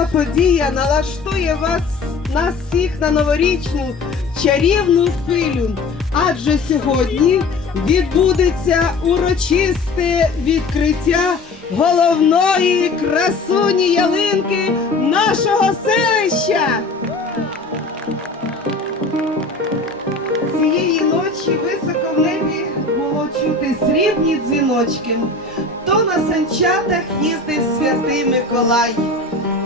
святкова подія налаштує вас нас всіх на новорічну чарівну хвилю. Адже сьогодні відбудеться урочисте відкриття головної красуні ялинки нашого селища. Цієї ночі високо в небі було чути срібні дзвіночки. То на санчатах їздив святий Миколай,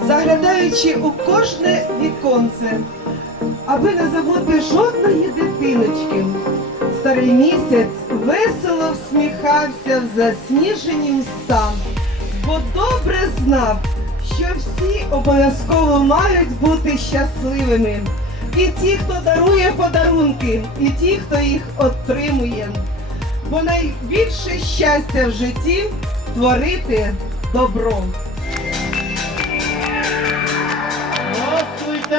заглядаючи у кожне віконце, аби не забути жодної дитиночки. Старий місяць весело всміхався в засніжені мста, бо добре знав, що всі обов'язково мають бути щасливими. І ті, хто дарує подарунки, і ті, хто їх отримує. Бо найбільше щастя в житті творити добро.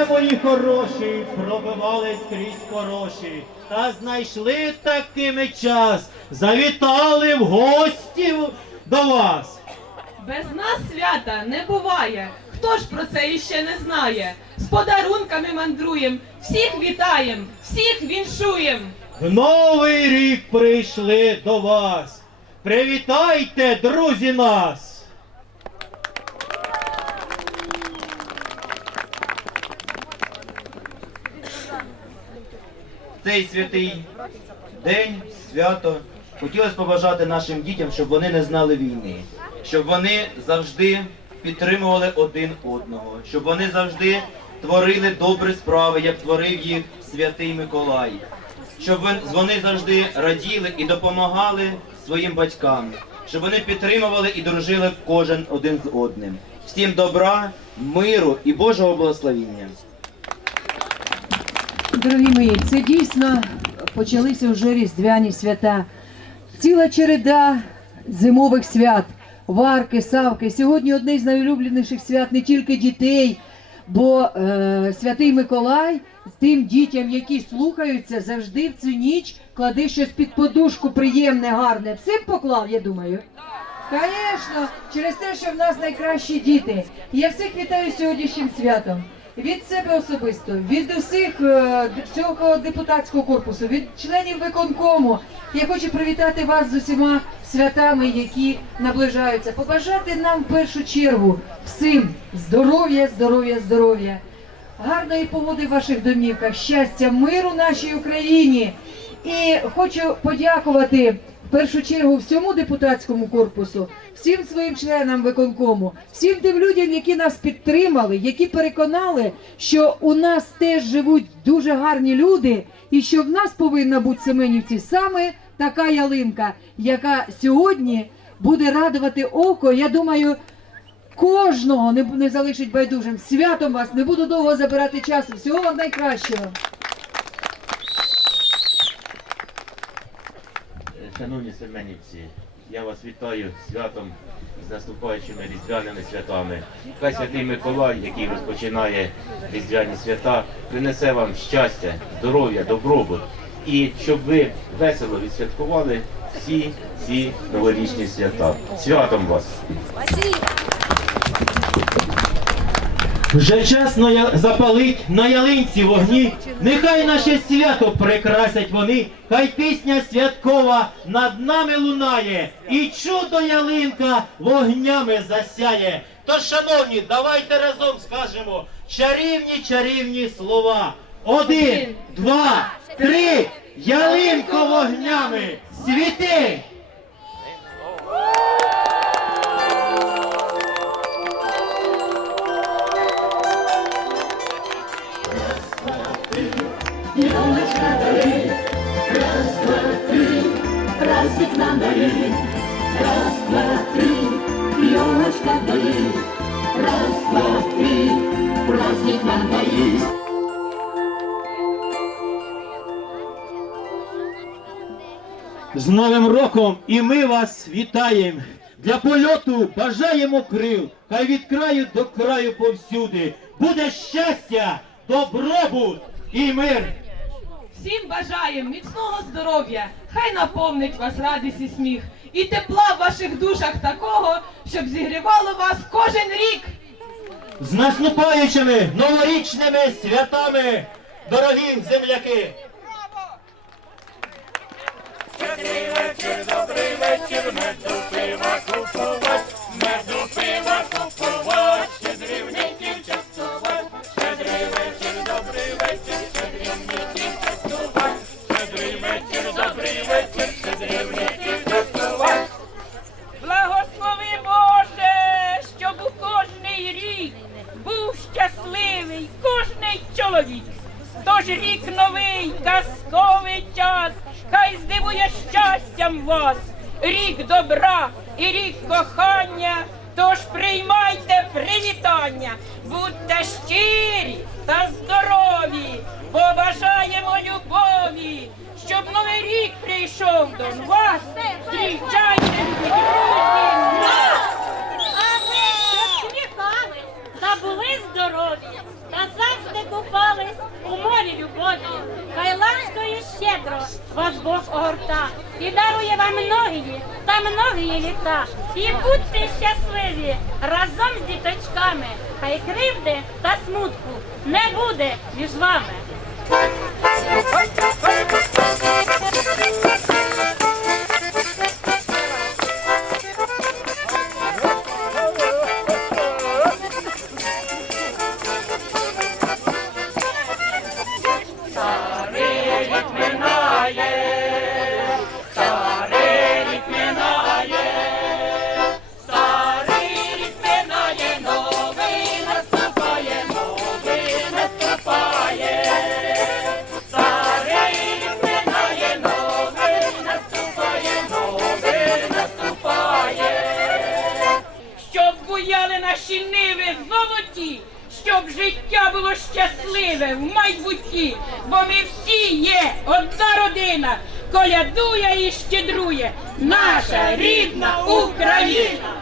Здравствуйте, мої хороші, пробивались крізь хороші, та знайшли такими час, завітали в гості до вас. Без нас свята не буває. Хто ж про це іще не знає? З подарунками мандруєм, всіх вітаєм, всіх віншуєм. В новий рік прийшли до вас. Привітайте, друзі, нас! Цей святий день, свято, хотілося побажати нашим дітям, щоб вони не знали війни, щоб вони завжди підтримували один одного, щоб вони завжди творили добрі справи, як творив їх святий Миколай, щоб вони завжди раділи і допомагали своїм батькам, щоб вони підтримували і дружили кожен один з одним. Всім добра, миру і Божого благословіння. Дорогі мої, це дійсно почалися вже різдвяні свята. Ціла череда зимових свят, варки, савки. Сьогодні одне з найулюбленіших свят не тільки дітей, бо е, святий Миколай тим дітям, які слухаються, завжди в цю ніч кладе щось під подушку приємне, гарне. Всім поклав, я думаю. Звісно, через те, що в нас найкращі діти. Я всіх вітаю сьогоднішнім святом. Від себе особисто, від усіх е, всього депутатського корпусу, від членів виконкому. Я хочу привітати вас з усіма святами, які наближаються. Побажати нам в першу чергу всім здоров'я, здоров'я, здоров'я, гарної погоди в ваших домівках, щастя, миру нашій Україні. І хочу подякувати в першу чергу всьому депутатському корпусу, всім своїм членам виконкому, всім тим людям, які нас підтримали, які переконали, що у нас теж живуть дуже гарні люди, і що в нас повинна бути Семенівці саме така ялинка, яка сьогодні буде радувати око. Я думаю. Кожного не, не залишить байдужим. Святом вас не буду довго забирати часу. Всього вам найкращого. Шановні семенівці, я вас вітаю святом з наступаючими різдвяними святами. Хай святий Миколай, який розпочинає різдвяні свята, принесе вам щастя, здоров'я, добробут і щоб ви весело відсвяткували всі ці новорічні свята. Святом вас! Вже час запалить на ялинці вогні, нехай наше свято прикрасять вони, хай пісня святкова над нами лунає, і чудо ялинка вогнями засяє. Тож, шановні, давайте разом скажемо чарівні чарівні слова. Один, два, три, ялинко вогнями, світи! Нам дарит. Раз, два, три, елочка дарит, раз, два, три, праздник нам дарит. З Новим роком і ми вас вітаємо. Для польоту бажаємо крил, хай від краю до краю повсюди. Буде щастя, добробут і мир. Всім бажаєм міцного здоров'я, хай наповнить вас радість і сміх, і тепла в ваших душах такого, щоб зігрівало вас кожен рік. З наступаючими новорічними святами, дорогі земляки! Благослови Боже, щоб у кожний рік був щасливий кожний чоловік. Тож рік новий, казковий час, хай здивує щастям вас, рік добра і рік кохання. Тож приймайте привітання, будьте щирі та здорові, побажаємо любові, щоб новий рік прийшов до вас. Зустрічайте, друзі! Щоб сміхались та були здорові, та завжди купались у морі любові. Хай ласкою щедро вас Бог огорта і дарує вам многії та многії літа. І будьте щасливі разом з діточками. Хай кривди та смутку не буде між вами. Щоб життя було щасливе в майбутті, бо ми всі є одна родина, колядує і щедрує наша рідна Україна.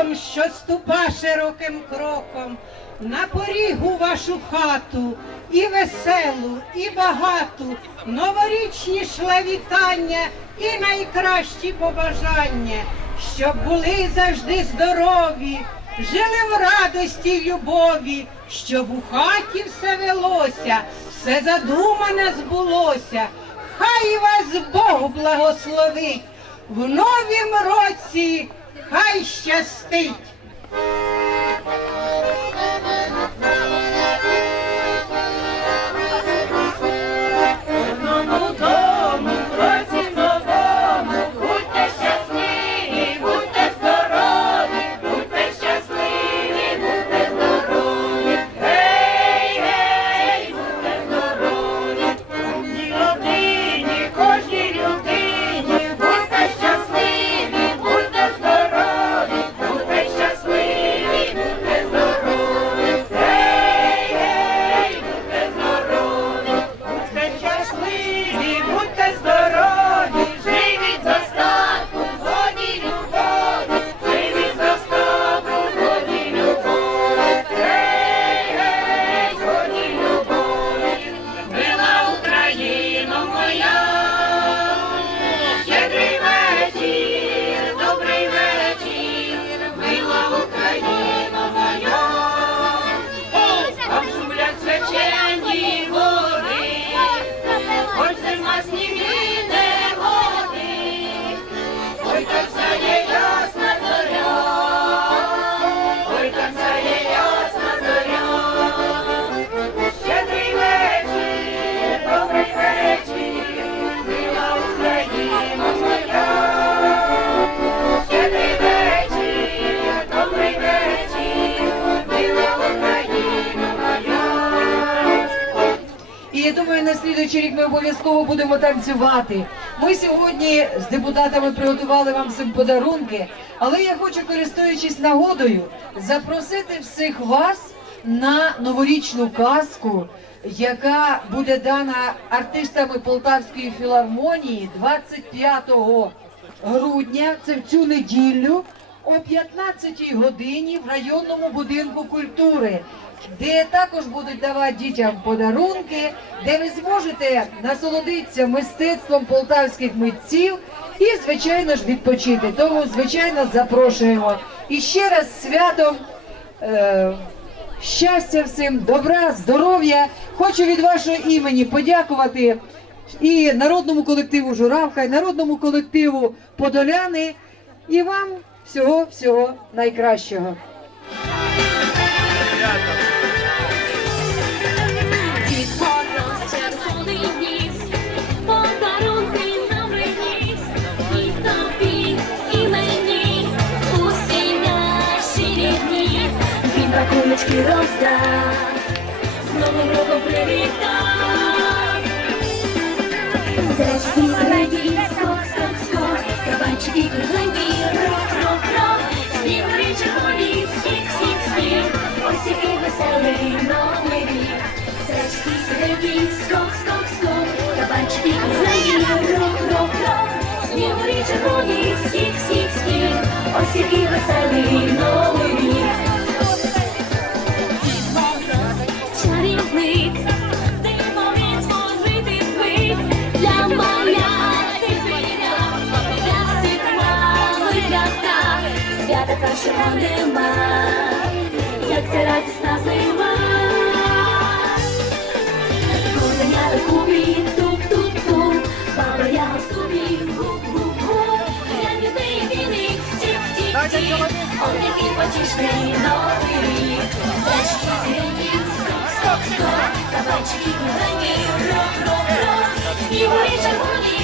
Роком, що ступа широким кроком, на порігу вашу хату, і веселу, і багату, новорічні шла вітання і найкращі побажання, щоб були завжди здорові, жили в радості й любові, щоб у хаті все велося, все задумане збулося. Хай вас Бог благословить в новім році, хай щастить. Наступаючий рік ми обов'язково будемо танцювати. Ми сьогодні з депутатами приготували вам цим подарунки, але я хочу, користуючись нагодою, запросити всіх вас на новорічну казку, яка буде дана артистами Полтавської філармонії 25 грудня, це в цю неділю, о 15 годині в районному будинку культури, де також будуть давати дітям подарунки, де ви зможете насолодитися мистецтвом полтавських митців і, звичайно ж, відпочити. Тому, звичайно, запрошуємо. І ще раз святом. Е- Щастя всім, добра, здоров'я. Хочу від вашого імені подякувати і народному колективу Журавка, і народному колективу Подоляни, і вам всього всього найкращого. Дід Мороз Середні, скок, скок, скок, кабанчики кругленькі, рок, рок, рок, снігурі червоні, сніг, сніг, сніг, ось який веселий новий рік. Дід Мороз, чарівник, дивові створити світ, для малят і звірят, для всіх малих свята, свята нема, як ця радісна зима. Який потішний новий рік. Зечки сині, скок-скок-скок, кабанчики кругленькі, рок-рок-рок, снігурі червоні,